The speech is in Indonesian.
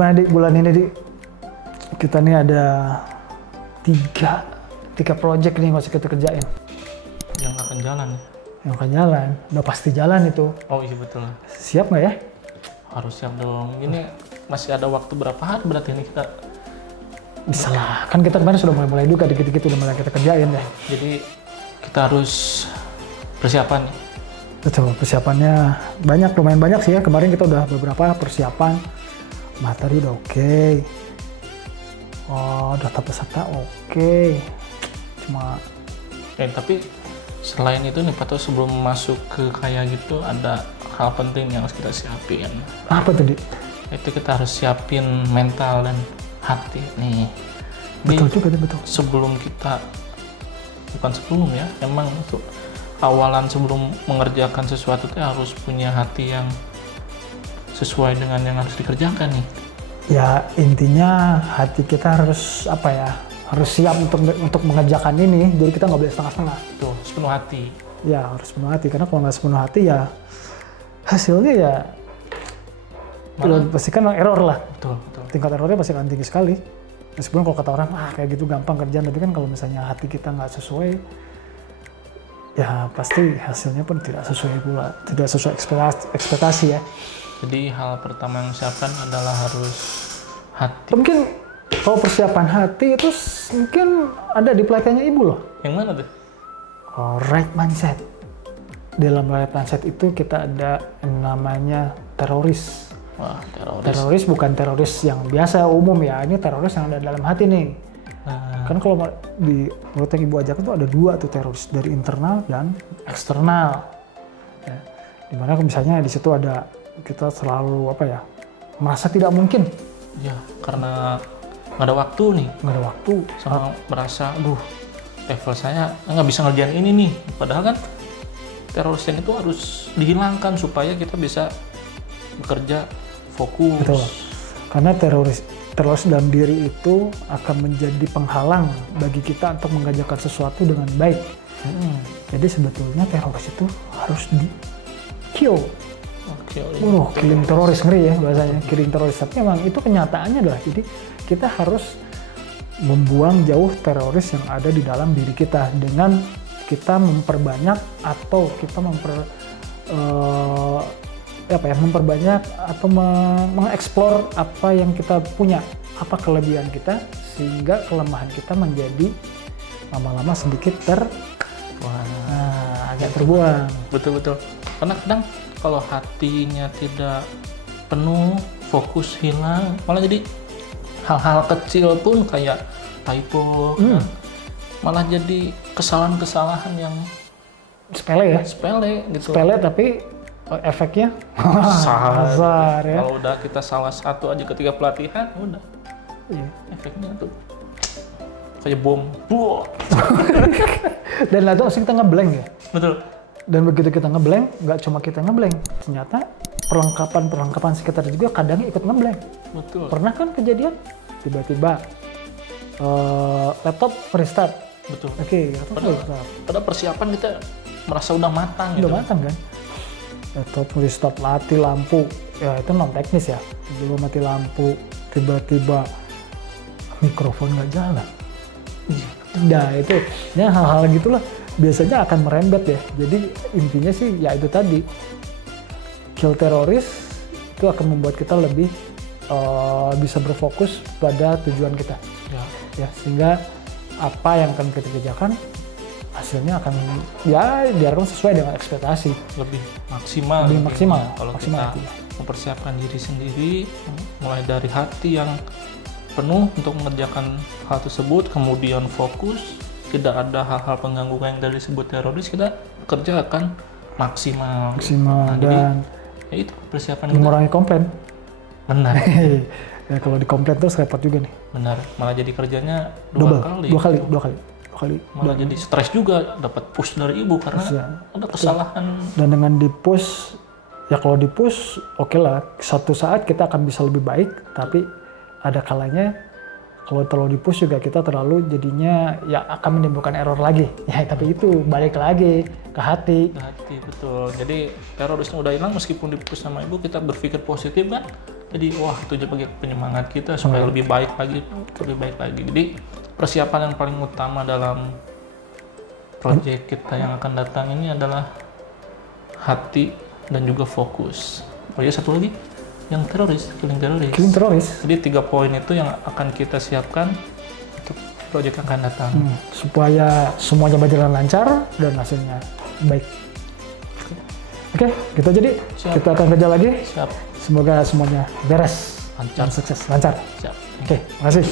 Gimana di bulan ini di kita nih ada tiga project nih masih kita kerjain. Yang akan jalan ya? Yang akan jalan, udah pasti jalan itu. Oh iya betul. Siap nggak ya? Harus siap dong. Ini masih ada waktu berapa hari berarti ini kita? Bisa lah, kan kita kemarin sudah mulai juga dikit-dikit udah mulai kita kerjain ya. Jadi kita harus persiapan nih. Betul, persiapannya banyak, lumayan banyak sih ya. Kemarin kita udah beberapa persiapan. Materi udah oke. Oh, data peserta oke. Cuma Tapi selain itu nih Pak, sebelum masuk ke kayak gitu ada hal penting yang harus kita siapin. apa tadi? Itu kita harus siapin mental dan hati nih. Betul juga, betul. Sebelum kita, bukan sebelum ya, emang untuk awalan sebelum mengerjakan sesuatu itu harus punya hati yang sesuai dengan yang harus dikerjakan nih. Ya intinya hati kita harus apa ya? Harus siap untuk mengerjakan ini. Jadi kita nggak boleh setengah-setengah. Tuh, sepenuh hati. Ya harus sepenuh hati, karena kalau nggak sepenuh hati ya hasilnya ya pasti kan error lah. Betul. Tingkat errornya pasti akan tinggi sekali. Meskipun kalau kata orang kayak gitu gampang kerjaan, tapi kan kalau misalnya hati kita nggak sesuai, ya pasti hasilnya pun tidak sesuai pula, tidak sesuai ekspektasi ya. Jadi hal pertama yang siapkan adalah harus hati. Mungkin kalau persiapan hati itu mungkin ada di pelatihannya Ibu loh. Yang mana tuh? Right mindset. Dalam right mindset itu kita ada yang namanya teroris. Wah, teroris. Teroris bukan teroris yang biasa umum ya, ini teroris yang ada dalam hati nih. Kan kalau di menurut yang Ibu ajarkan tuh ada dua tuh teroris, dari internal dan eksternal. Ya. Dimana misalnya di situ ada kita selalu merasa tidak mungkin. Ya, karena nggak ada waktu nih. Nggak ada waktu. Sama merasa, level saya nggak bisa ngerjain ini nih. Padahal kan teroris yang itu harus dihilangkan supaya kita bisa bekerja fokus. Betul. Karena teroris dalam diri itu akan menjadi penghalang bagi kita untuk mengerjakan sesuatu dengan baik. Jadi sebetulnya teroris itu harus di-kill. Killing teroris, ngeri ya bahasanya, killing teroris. Tapi memang itu kenyataannya adalah, jadi kita harus membuang jauh teroris yang ada di dalam diri kita dengan kita memperbanyak atau kita memperbanyak atau mengeksplor apa yang kita punya, apa kelebihan kita, sehingga kelemahan kita menjadi lama-lama sedikit agak terbuang. Betul. Karena kadang kalau hatinya tidak penuh, fokus hilang, malah jadi hal-hal kecil pun kayak typo, malah jadi kesalahan-kesalahan yang sepele ya. Sepele gitu. Sepele tapi efeknya besar ya. Kalau udah kita salah satu aja ketika pelatihan, udah. Iya. Efeknya tuh kayak bom. Dan langsung kita ngeblank ya. Betul. Dan begitu kita ngeblank, nggak cuma kita ngeblank, ternyata perlengkapan sekitar juga kadang ikut ngeblank. Betul. Pernah kan kejadian tiba-tiba laptop restart. Betul. Oke, pada persiapan kita merasa udah matang. Udah matang kan? Laptop restart, mati lampu, ya itu non teknis ya. Tiba mati lampu, tiba-tiba mikrofon nggak jalan. Nah itu, ya hal-hal gitulah biasanya akan merembet ya. Jadi intinya sih ya itu tadi, kill teroris itu akan membuat kita lebih bisa berfokus pada tujuan kita. Ya sehingga apa yang akan kita kerjakan hasilnya akan ya diharapkan sesuai dengan ekspektasi, lebih maksimal. Kalau kita mempersiapkan diri sendiri, mulai dari hati yang penuh untuk mengerjakan hal tersebut, kemudian fokus, tidak ada hal-hal pengganggu yang dari disebut teroris, kita kerja akan maksimal. Nah, dan ya itu persiapan mengurangi komplain. Benar. Ya kalau di komplain terus repot juga nih. Benar, malah jadi kerjanya dua kali. Malah jadi stres juga, dapat push dari ibu karena ada kesalahan. Dan dengan di push, ya kalau di push oke lah, satu saat kita akan bisa lebih baik, tapi ada kalanya kalau terlalu di push juga kita terlalu jadinya ya akan menimbulkan error lagi. Ya tapi itu balik lagi ke hati. Betul. Jadi terorisnya udah hilang, meskipun di push sama ibu kita berpikir positif kan, Jadi wah itu sebagai penyemangat kita supaya lebih baik lagi. Jadi persiapan yang paling utama dalam proyek kita yang akan datang ini adalah hati dan juga fokus. Oh iya, satu lagi yang killing teroris. Jadi 3 poin itu yang akan kita siapkan untuk proyek yang akan datang. Supaya semuanya berjalan lancar dan hasilnya baik. Oke, gitu jadi. Siap. Kita akan kerja lagi. Siap. Semoga semuanya beres, lancar, sukses, lancar. Siap. Oke, makasih.